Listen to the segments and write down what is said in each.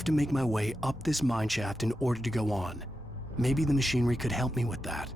have to make my way up this mine shaft in order to go on. Maybe the machinery could help me with that.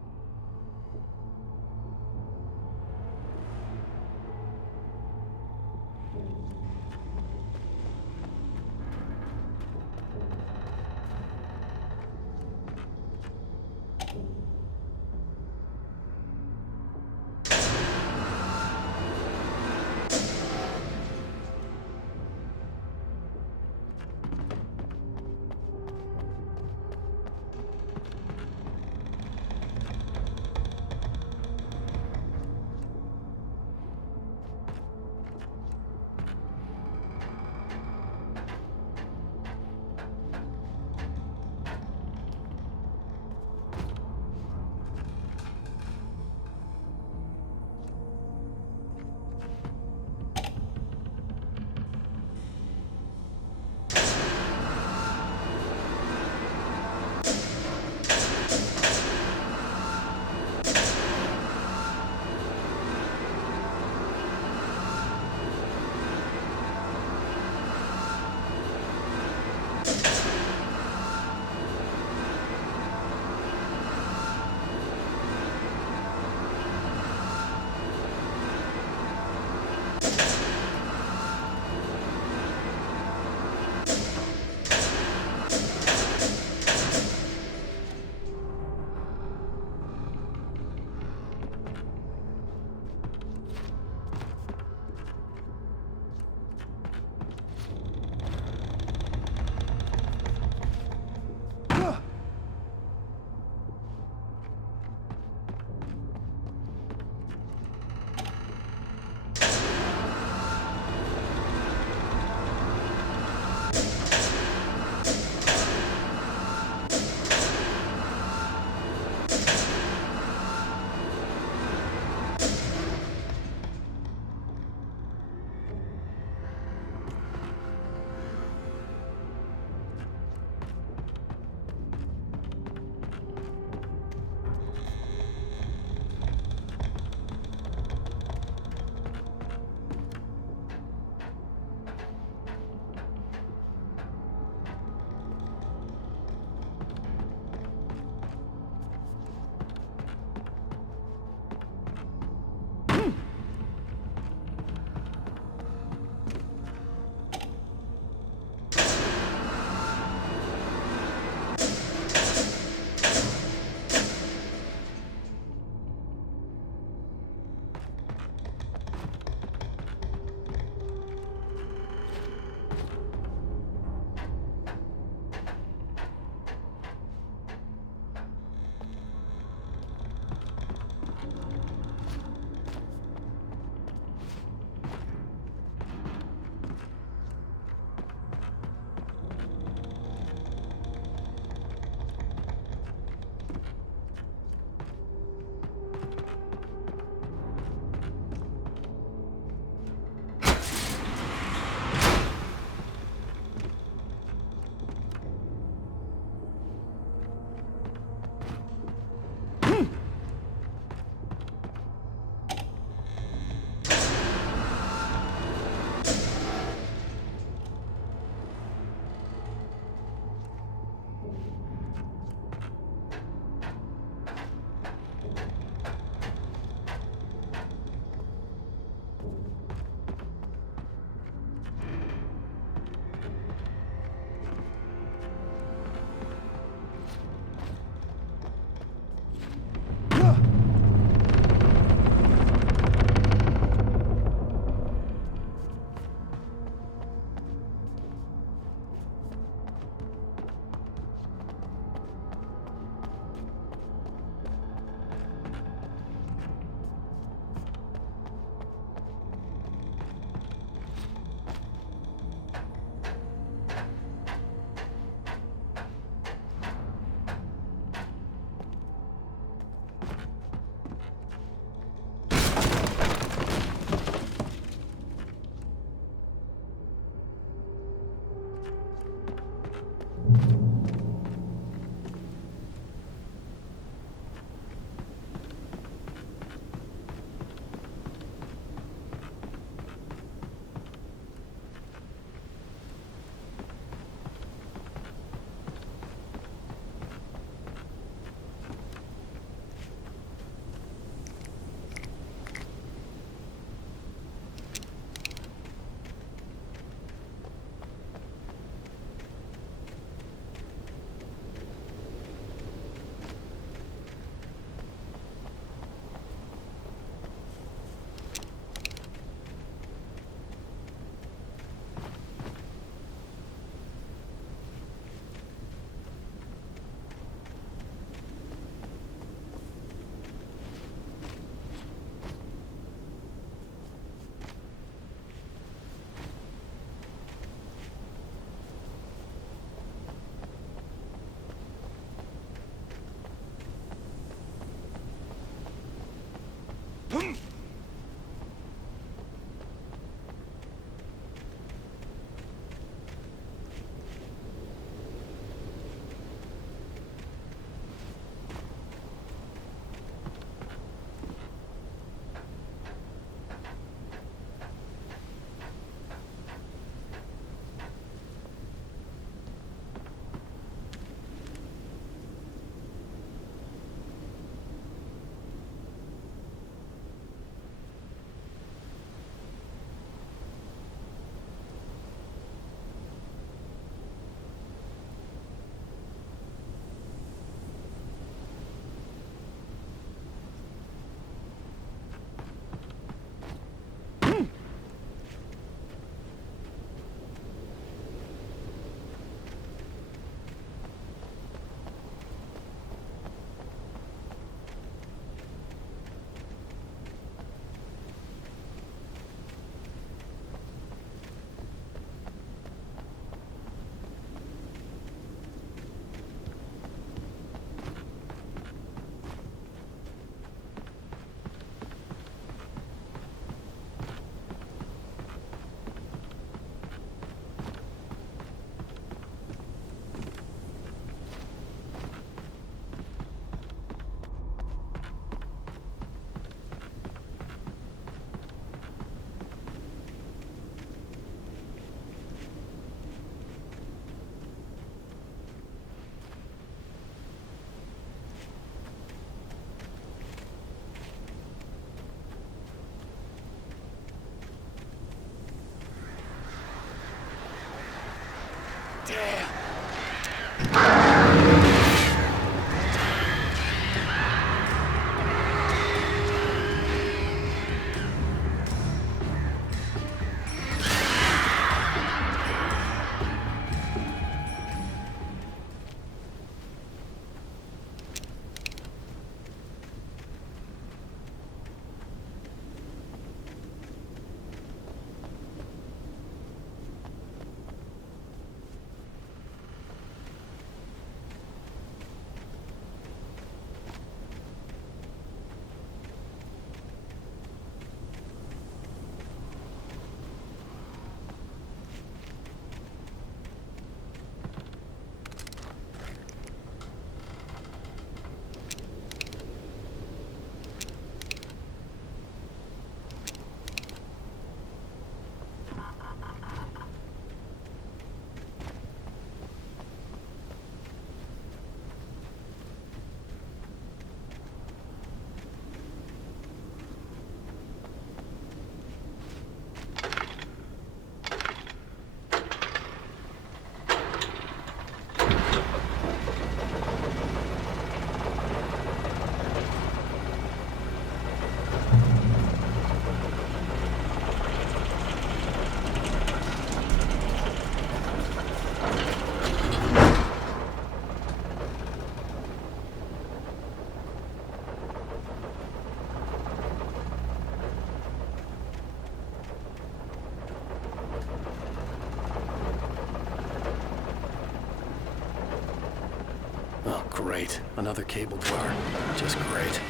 Great. Another cable car. Just great.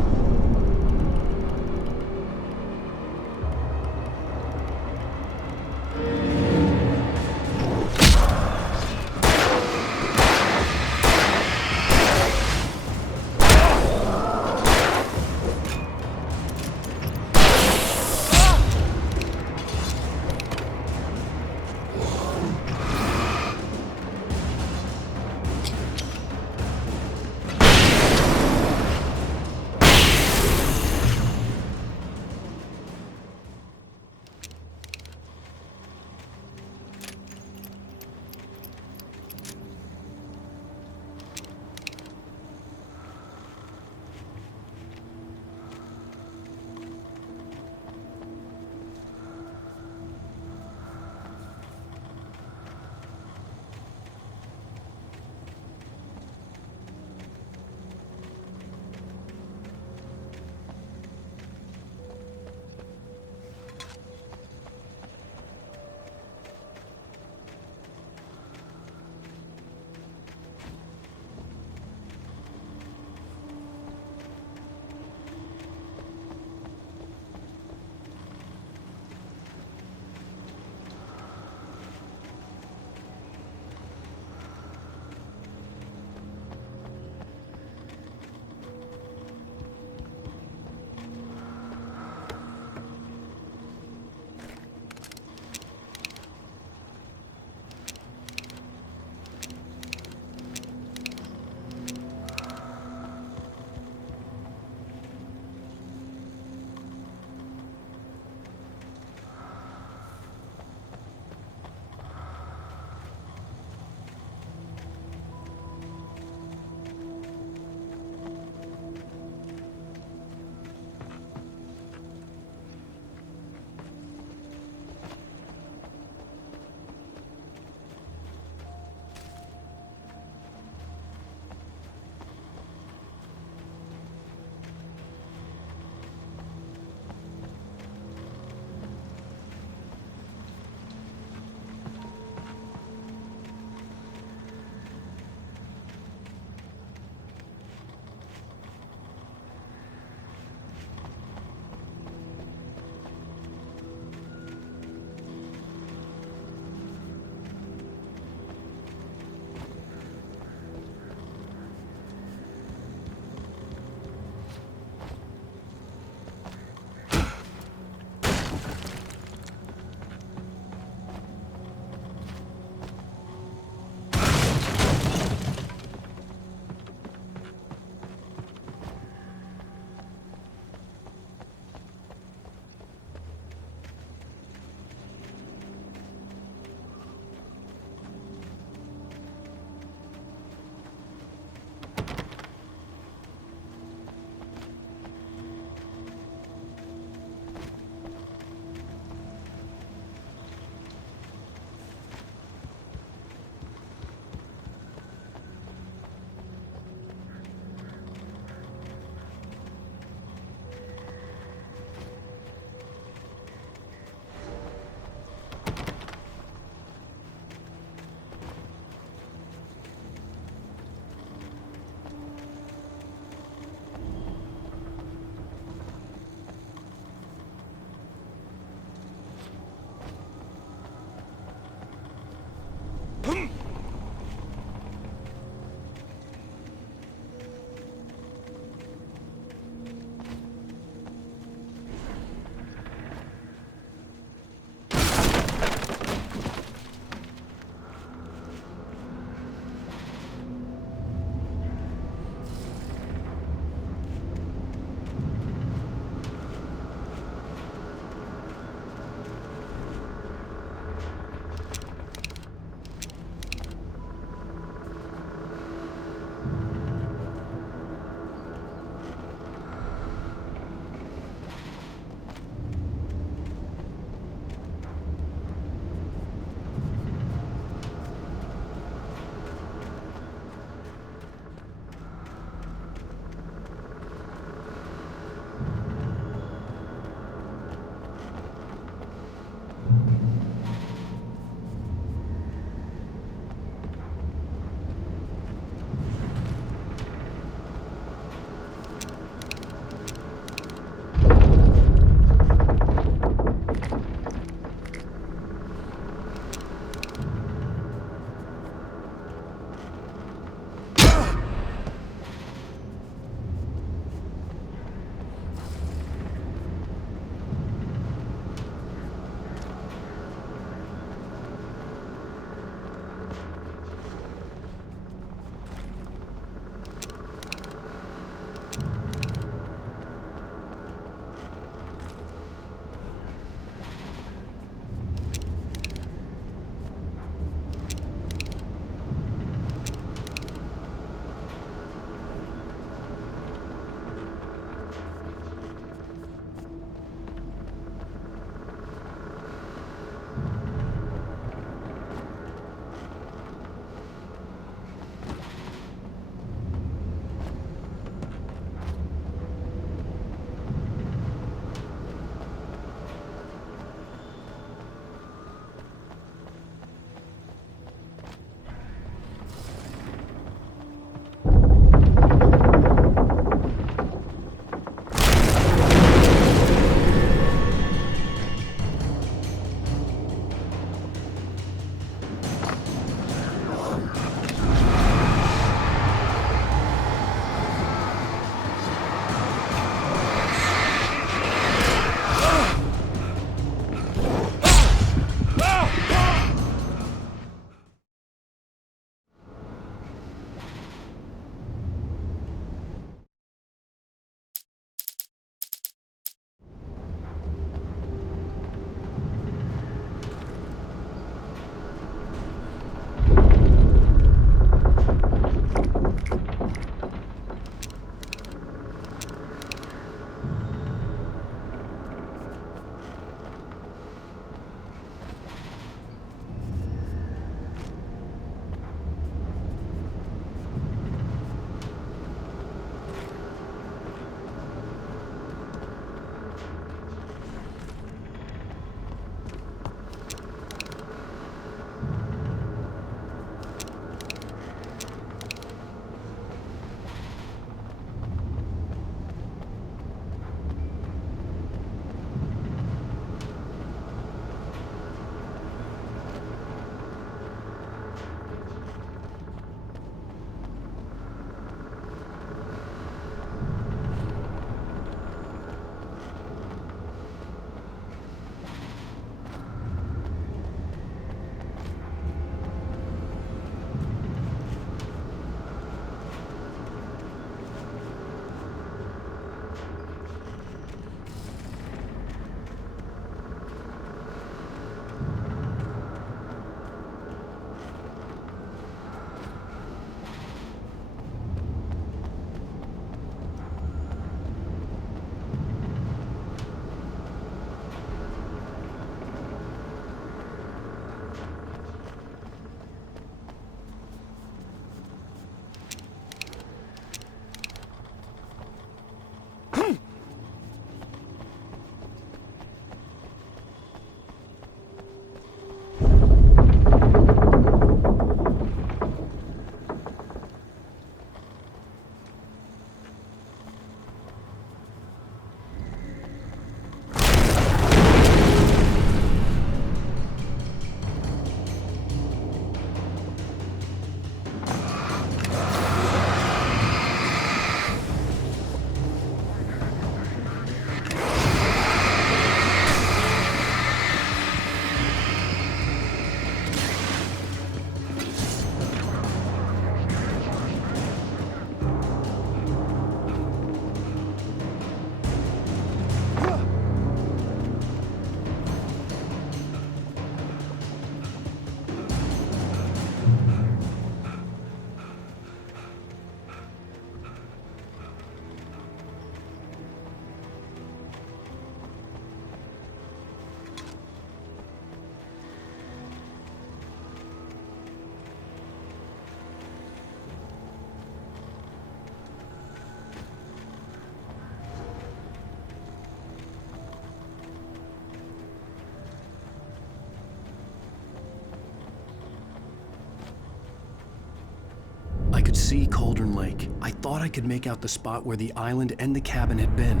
I could see Cauldron Lake. I thought I could make out the spot where the island and the cabin had been.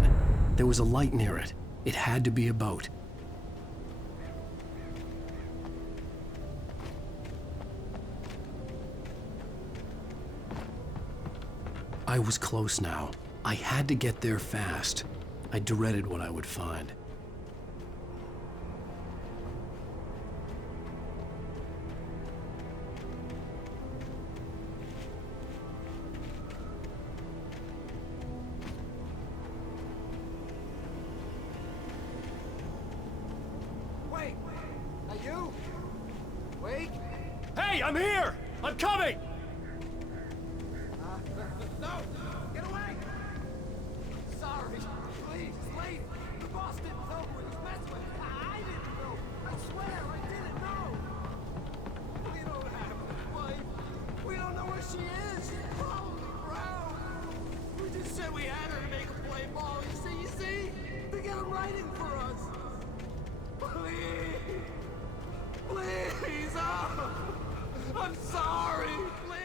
There was a light near it. It had to be a boat. I was close now. I had to get there fast. I dreaded what I would find. Wait! Are you? Wait! Hey, I'm here! I'm coming! No! Get away! Sorry. Please, it's late. The boss didn't know who he was messing with. I didn't know. I swear, I didn't know. We don't have a wife. We don't know where she is. She's probably brown. We just said we had her to make her play ball. You see? They got him writing for us. Please. Please. Oh, I'm sorry. Please.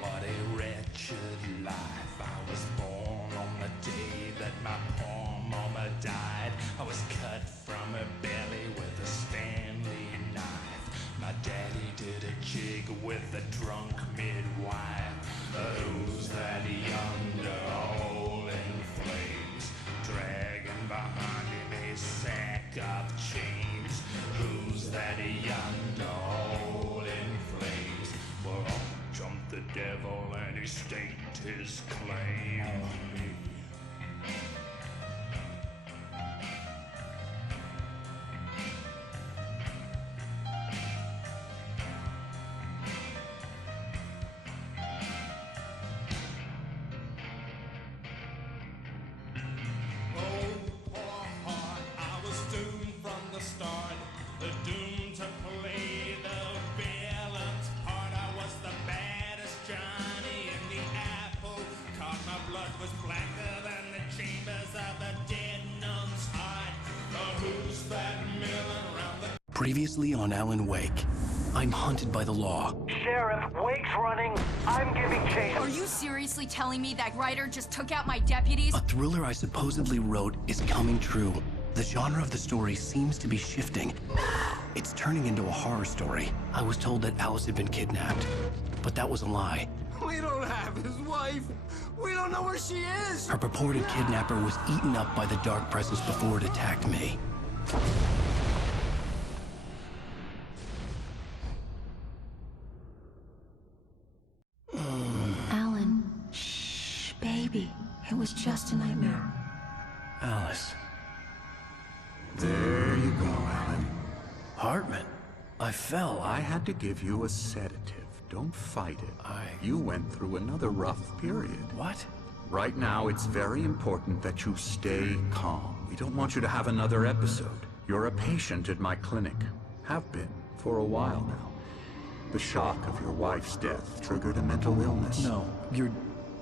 What a wretched life. I was born on the day that my poor mama died. I was cut from her belly with a Stanley knife. My daddy did a jig with a drunk midwife. Who's that yonder all in flames, dragging behind him a sack of chains? Who's that yonder all in flames? Well, up jumped the devil and he staked his claim on me. Doomed to play the villain's part. I was the baddest Johnny in the apple cart. My blood was blacker than the chambers of the dead nun's heart. Who's that milling around the... Previously on Alan Wake, I'm hunted by the law. Sheriff, Wake's running. I'm giving chase. Are you seriously telling me that writer just took out my deputies? A thriller I supposedly wrote is coming true. The genre of the story seems to be shifting. It's turning into a horror story. I was told that Alice had been kidnapped, but that was a lie. We don't have his wife. We don't know where she is. Her purported kidnapper was eaten up by the dark presence before it attacked me. Alan, shh, baby. It was just a nightmare. Alice. There you go, Alan. Hartman. I fell. I had to give you a sedative. Don't fight it. You went through another rough period. What? Right now, it's very important that you stay calm. We don't want you to have another episode. You're a patient at my clinic. Have been for a while now. The shock of your wife's death triggered a mental illness. No, you're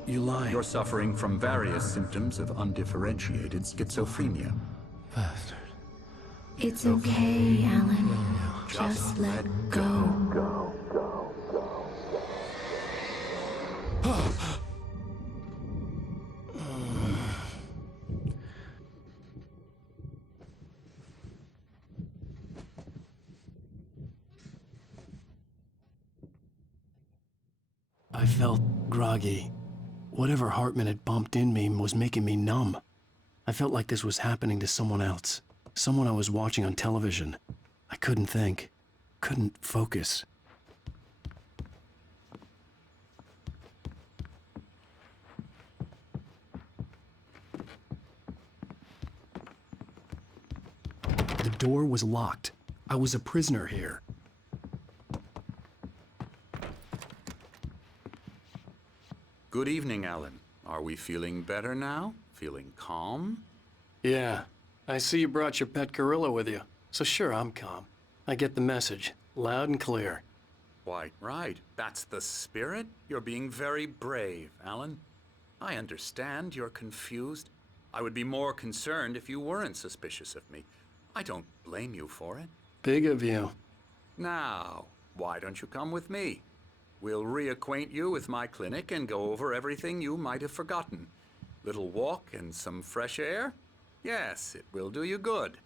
lying. You're suffering from various symptoms of undifferentiated schizophrenia. Bastard. It's okay, Alan. Just let go. I felt groggy. Whatever Hartman had bumped in me was making me numb. I felt like this was happening to someone else. Someone I was watching on television. I couldn't think. Couldn't focus. The door was locked. I was a prisoner here. Good evening, Alan. Are we feeling better now? Feeling calm? Yeah. I see you brought your pet gorilla with you. So sure, I'm calm. I get the message. Loud and clear. Quite right. That's the spirit. You're being very brave, Alan. I understand you're confused. I would be more concerned if you weren't suspicious of me. I don't blame you for it. Big of you. Now, why don't you come with me? We'll reacquaint you with my clinic and go over everything you might have forgotten. Little walk and some fresh air? Yes, it will do you good.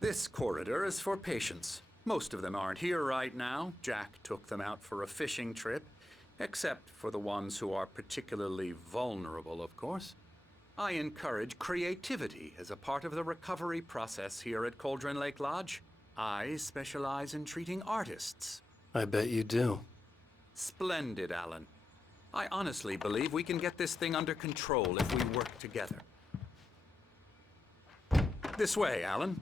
This corridor is for patients. Most of them aren't here right now. Jack took them out for a fishing trip, except for the ones who are particularly vulnerable, of course. I encourage creativity as a part of the recovery process here at Cauldron Lake Lodge. I specialize in treating artists. I bet you do. Splendid, Alan. I honestly believe we can get this thing under control if we work together. This way, Alan.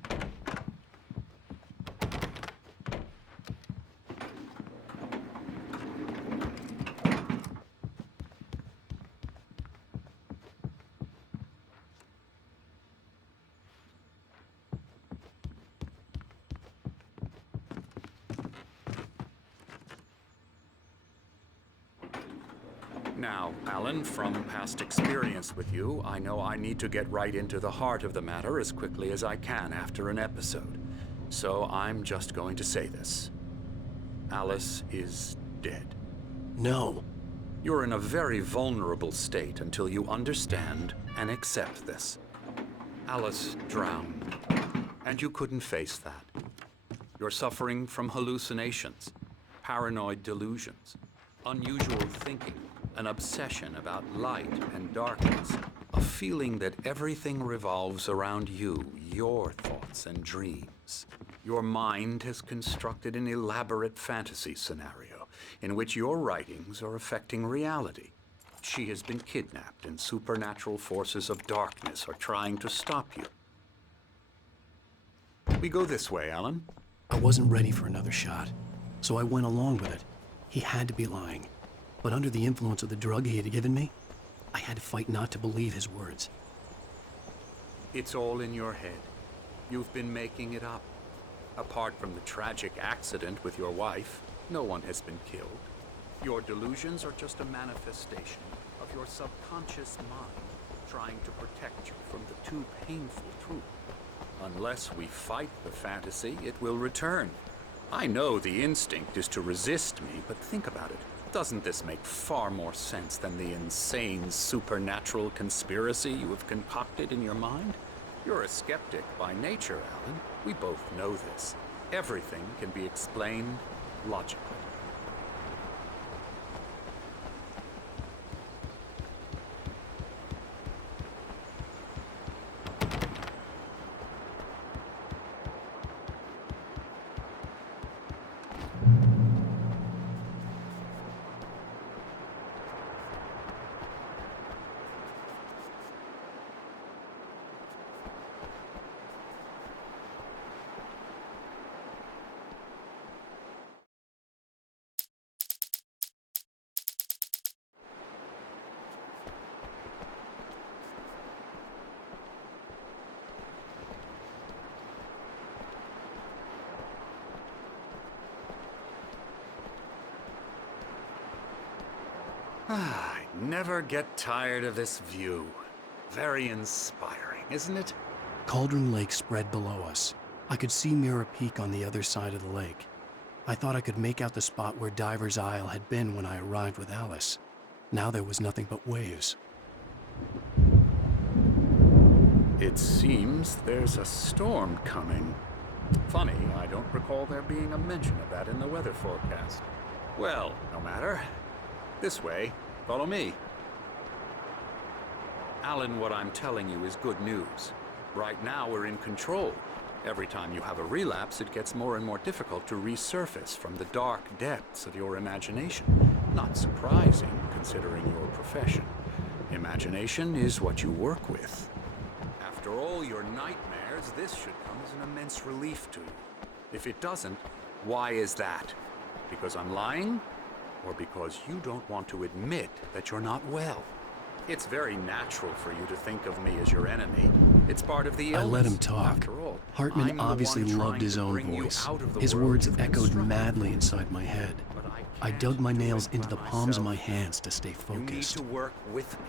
Now, Alan, from past experience with you, I know I need to get right into the heart of the matter as quickly as I can after an episode. So I'm just going to say this. Alice is dead. No. You're in a very vulnerable state until you understand and accept this. Alice drowned, and you couldn't face that. You're suffering from hallucinations, paranoid delusions, unusual thinking, an obsession about light and darkness, a feeling that everything revolves around you, your thoughts and dreams. Your mind has constructed an elaborate fantasy scenario in which your writings are affecting reality. She has been kidnapped and supernatural forces of darkness are trying to stop you. We go this way, Alan. I wasn't ready for another shot, so I went along with it. He had to be lying. But under the influence of the drug he had given me, I had to fight not to believe his words. It's all in your head. You've been making it up. Apart from the tragic accident with your wife, no one has been killed. Your delusions are just a manifestation of your subconscious mind trying to protect you from the too painful truth. Unless we fight the fantasy, it will return. I know the instinct is to resist me, but think about it. Doesn't this make far more sense than the insane supernatural conspiracy you have concocted in your mind? You're a skeptic by nature, Alan. We both know this. Everything can be explained logically. I never get tired of this view. Very inspiring, isn't it? Cauldron Lake spread below us. I could see Mirror Peak on the other side of the lake. I thought I could make out the spot where Diver's Isle had been when I arrived with Alice. Now there was nothing but waves. It seems there's a storm coming. Funny, I don't recall there being a mention of that in the weather forecast. Well, no matter. This way. Follow me. Alan, what I'm telling you is good news. Right now, we're in control. Every time you have a relapse, it gets more and more difficult to resurface from the dark depths of your imagination. Not surprising, considering your profession. Imagination is what you work with. After all your nightmares, this should come as an immense relief to you. If it doesn't, why is that? Because I'm lying? Or because you don't want to admit that you're not well? It's very natural for you to think of me as your enemy. It's part of the illness. I let him talk. After all, Hartman I'm the obviously one loved trying his to own bring you voice. out of the His world words you've echoed constructed. madly inside my head. But I can't dug my do nails it into by the palms of my myself. hands to stay You need focused. to work with me.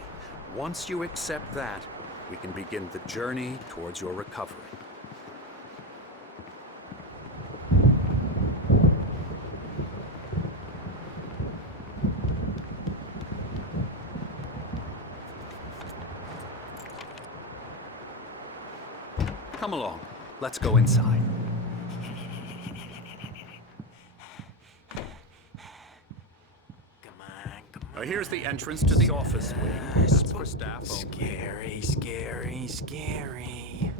Once you accept that, we can begin the journey towards your recovery. Come along. Let's go inside. Here's the entrance to the office wing. That's for staff only. Scary.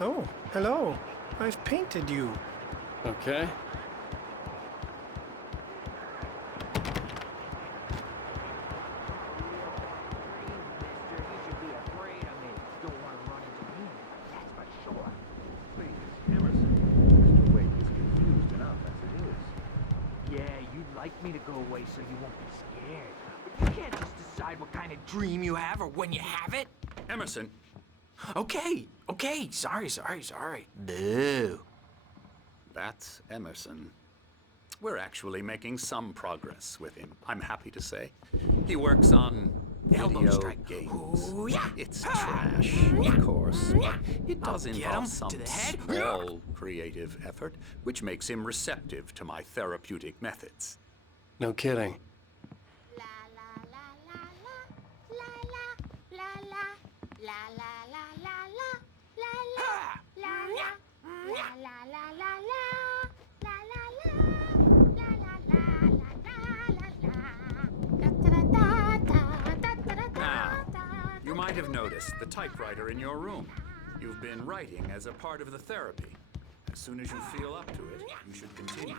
Oh, hello. I've painted you. Okay. Me to go away so you won't be scared. But you can't just decide what kind of dream you have or when you have it. Emerson, Okay, sorry. Boo. that's Emerson. We're actually making some progress with him, I'm happy to say. He works on Elbow video strike. games. Ooh, yeah. It's trash, of course, but it does I'll get involve him some to the head. small creative effort, which makes him receptive to my therapeutic methods. No kidding. Now, you might have noticed the typewriter in your room. You've been writing as a part of the therapy. As soon as you feel up to it, you should continue.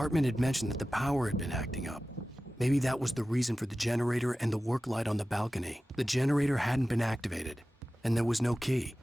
Hartman had mentioned that the power had been acting up. Maybe that was the reason for the generator and the work light on the balcony. The generator hadn't been activated, and there was no key.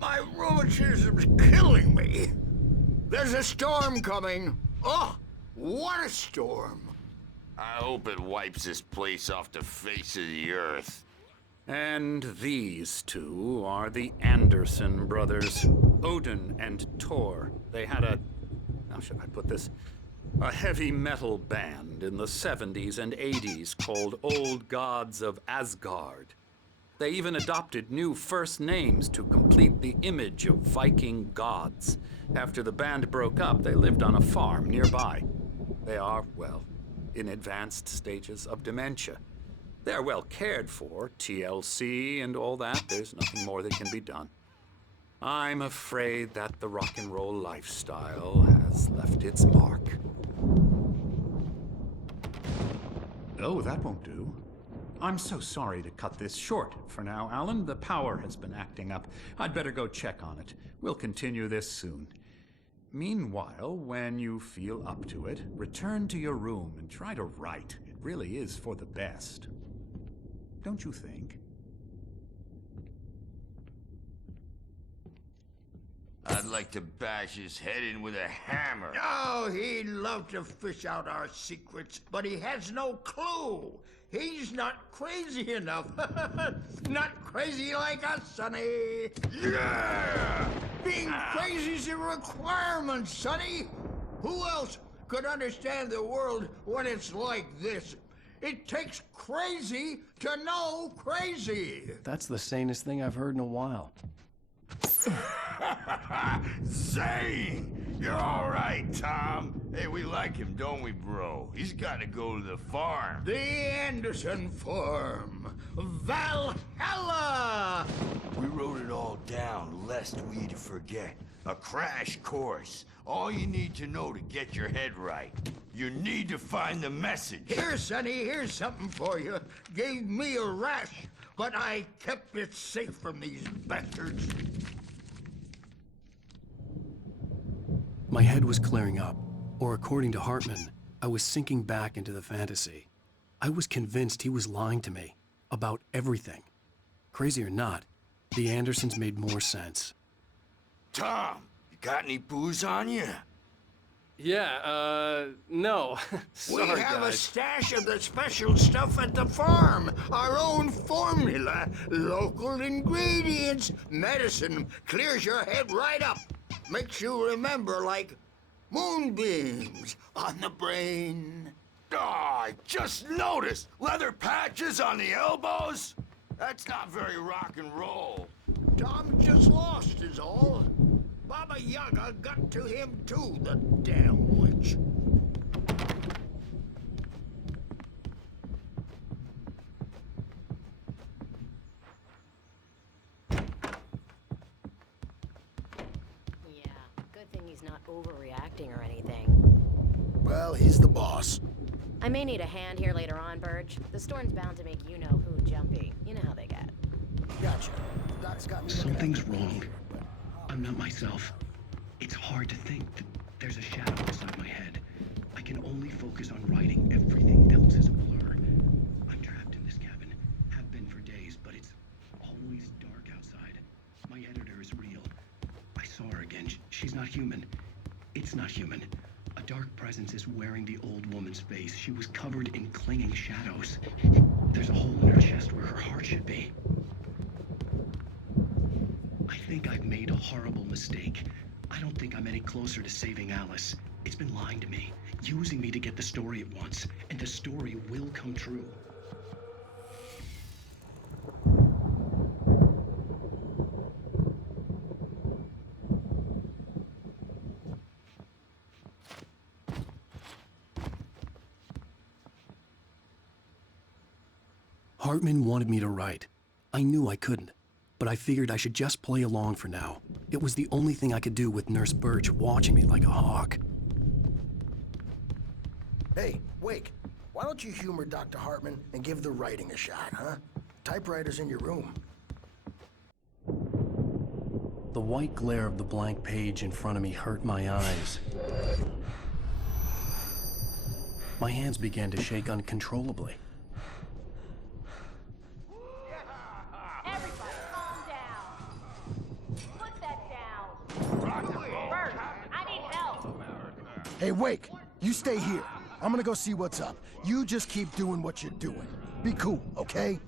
My rheumatism's killing me. There's a storm coming. Oh, what a storm. I hope it wipes this place off the face of the earth. And these two are the Anderson brothers, Odin and Tor. They had a, how should I put this? A heavy metal band in the 70s and 80s called Old Gods of Asgard. They even adopted new first names to complete the image of Viking gods. After the band broke up, they lived on a farm nearby. They are, well, in advanced stages of dementia. They're well cared for, TLC and all that. There's nothing more that can be done. I'm afraid that the rock and roll lifestyle has left its mark. Oh, that won't do. I'm so sorry to cut this short for now, Alan. The power has been acting up. I'd better go check on it. We'll continue this soon. Meanwhile, when you feel up to it, return to your room and try to write. It really is for the best. Don't you think? I'd like to bash his head in with a hammer. Oh, he'd love to fish out our secrets, but he has no clue. He's not crazy enough. Not crazy like us, Sonny. Yeah! Being crazy's a requirement, Sonny. Who else could understand the world when it's like this? It takes crazy to know crazy. That's the sanest thing I've heard in a while. Zane! You're all right, Tom. Hey, we like him, don't we, bro? He's got to go to the farm. The Anderson Farm. Valhalla! We wrote it all down, lest we forget. A crash course. All you need to know to get your head right. You need to find the message. Here, Sonny, here's something for you. Gave me a rash, but I kept it safe from these bastards. My head was clearing up, or according to Hartman, I was sinking back into the fantasy. I was convinced he was lying to me about everything. Crazy or not, the Andersons made more sense. Tom, you got any booze on you? Yeah, no. Sorry, we have guys. a stash of the special stuff at the farm. Our own formula. Local ingredients. Medicine clears your head right up. Makes you remember like moonbeams on the brain. Oh, I just noticed. Leather patches on the elbows? That's not very rock and roll. Tom just lost is all. Baba Yaga got to him too, the damn witch. Well, he's the boss. I may need a hand here later on, Burge. The storm's bound to make you-know-who jumpy. You know how they get. Gotcha. Doc's got me. Something's wrong. I'm not myself. It's hard to think that there's a shadow inside my head. I can only focus on writing. Everything else is a blur. I'm trapped in this cabin. Have been for days, but it's always dark outside. My editor is real. I saw her again. She's not human. It's not human. A dark presence is wearing the old woman's face. She was covered in clinging shadows. There's a hole in her chest where her heart should be. I think I've made a horrible mistake. I don't think I'm any closer to saving Alice. It's been lying to me, using me to get the story it wants, and the story will come true. Hartman wanted me to write. I knew I couldn't, but I figured I should just play along for now. It was the only thing I could do with Nurse Birch watching me like a hawk. Hey, Wake, why don't you humor Dr. Hartman and give the writing a shot, huh? Typewriter's in your room. The white glare of the blank page in front of me hurt my eyes. My hands began to shake uncontrollably. Everybody, calm down. Put that down. Bert, I need help. Hey, Wake, you stay here. I'm gonna go see what's up. You just keep doing what you're doing. Be cool, okay?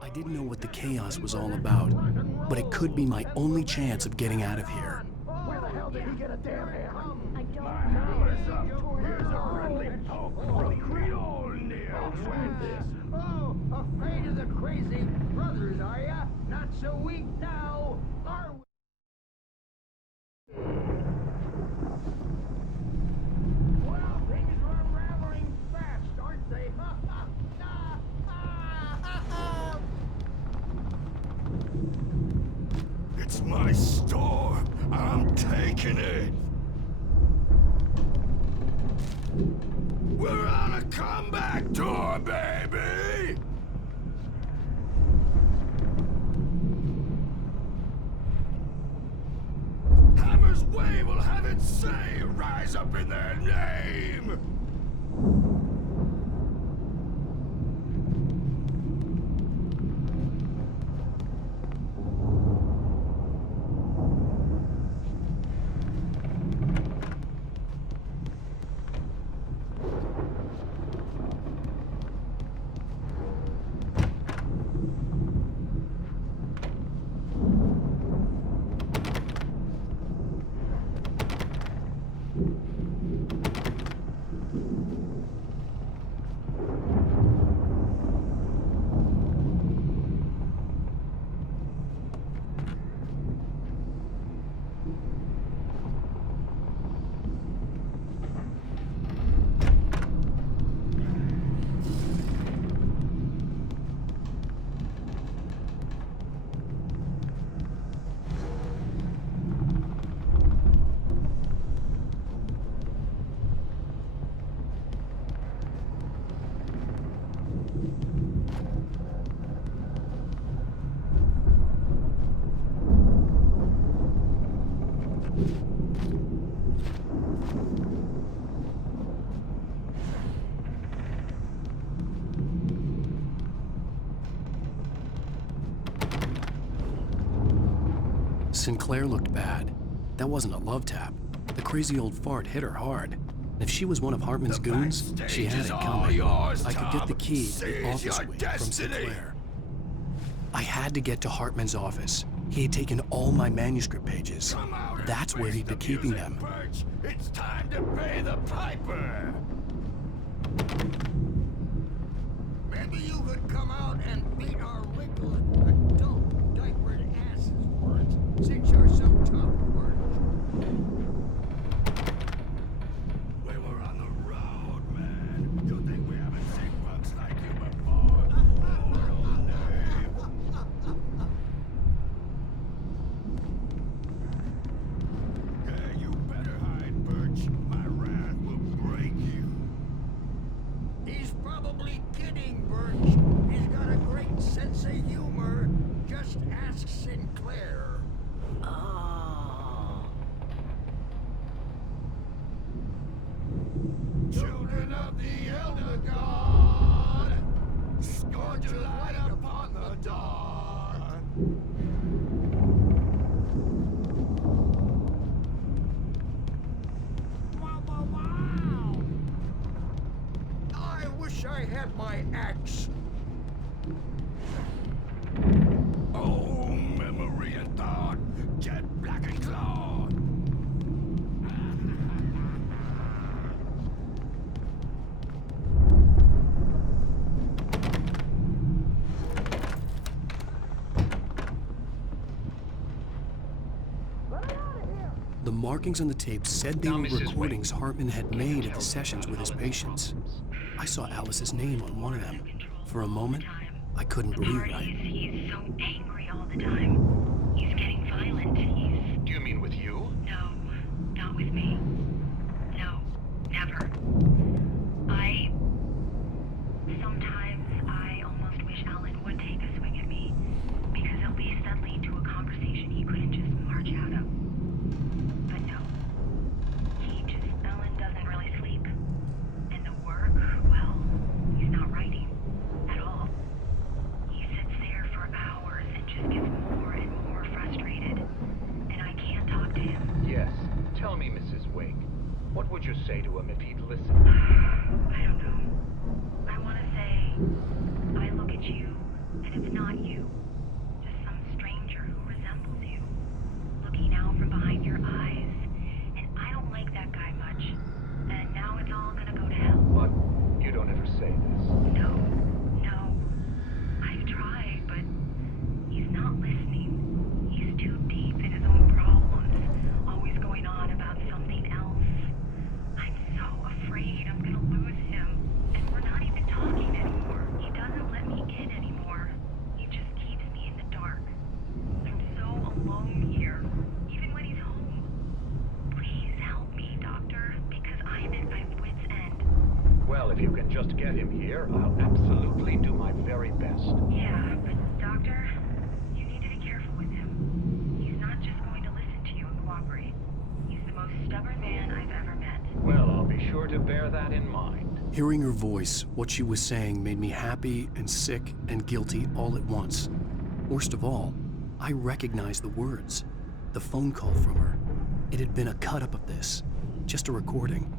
I didn't know what the chaos was all about, but it could be my only chance of getting out of here. Where the hell did he get a damn hammer? I don't know. Here's a friendly poke from Creole near. Oh, afraid of the crazy brothers, are ya? Not so weak now, are we? Well, things are unraveling fast, aren't they? It's my storm. I'm taking it. We're on a comeback tour, baby! Hammer's Way will have its say rise up in their name! Sinclair looked bad. That wasn't a love tap. The crazy old fart hit her hard. And if she was one of Hartman's goons, she had it coming. I could get the key to the office wing from Sinclair. I had to get to Hartman's office. He had taken all my manuscript pages. That's where he'd been keeping them. It's time to pay the piper! Maybe you could come out and beat our wrinkling adult diapered asses for it, since you're so tough, Bert. We were on the road, man. You think we haven't seen punks like you before? Oh, Dave. Ask Sinclair. Oh. Children of the Elder God, scorch your light upon the dawn. Wow, wow, wow! I wish I had my axe. Oh, memory and thought, jet black and clawed. The markings on the tape said they Now, were Mrs. recordings Hartman had made at the sessions with his patients. I saw Alice's name on one of them. For a moment, I couldn't believe it. He's so angry all the time. He's getting violent. Do you mean with you? No, not with me. No, never. Sometimes I almost wish Alan would take a swing at me, because at least that'd lead to a conversation he couldn't just march out of. But no. Alan doesn't really sleep. And the work, well, he's not writing at all. He sits there for hours and just gets more and more frustrated. And I can't talk to him. Yes. Tell me, Mrs. Wake. What would you say to him if he'd listen? I don't know. I want to say, I look at you, and it's not you. Just some stranger who resembles you. Looking out from behind your eyes. And I don't like that guy much. And now it's all gonna go to hell. But you don't ever say this. No. I've tried, but he's not listening. He's too deep in his own problems, always going on about something else. I'm so afraid I'm gonna lose him. And we're not even talking anymore. He doesn't let me in anymore. He just keeps me in the dark. I'm so alone here, even when he's home. Please help me, Doctor, because I'm at my wit's end. Well, if you can just get him here, I'll absolutely do my very best. Yeah, but Doctor, you need to be careful with him. He's not just going to listen to you and cooperate. He's the most stubborn man I've ever met. Well, I'll be sure to bear that in mind. Hearing her voice, what she was saying made me happy and sick and guilty all at once. Worst of all, I recognized the words. The phone call from her. It had been a cut-up of this. Just a recording.